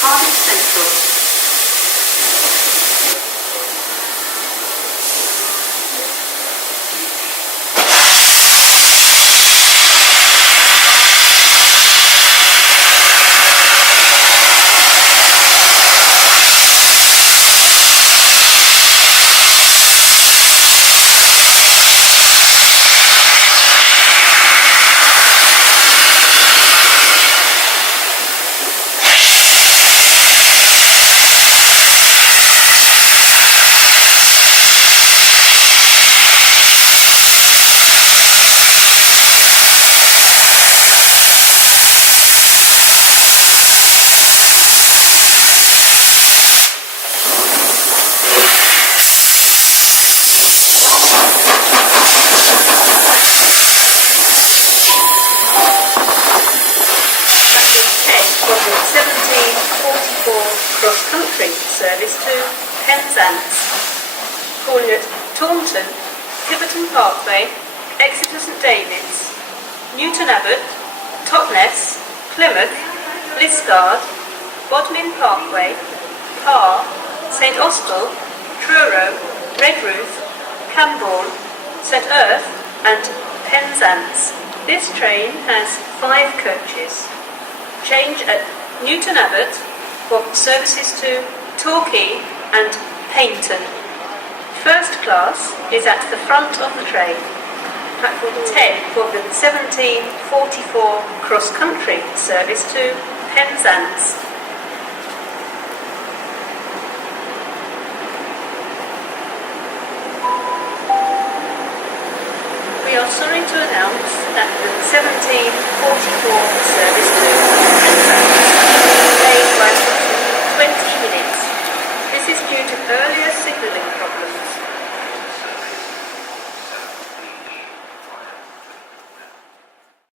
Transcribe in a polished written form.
Cardiff Central. From the 1744 cross-country service to Penzance, calling at Taunton, Tiverton Parkway, Exeter St David's, Newton Abbot, Totnes, Plymouth, Liskeard, Bodmin Parkway, Parr, St Austell, Truro, Redruth, Camborne, St Erth and Penzance. This train has 5 coaches. Change at Newton Abbot for services to Torquay and Paignton. First class is at the front of the train. Platform 10 for the 1744 cross-country service to Penzance. We are sorry to announce that the 1744 service to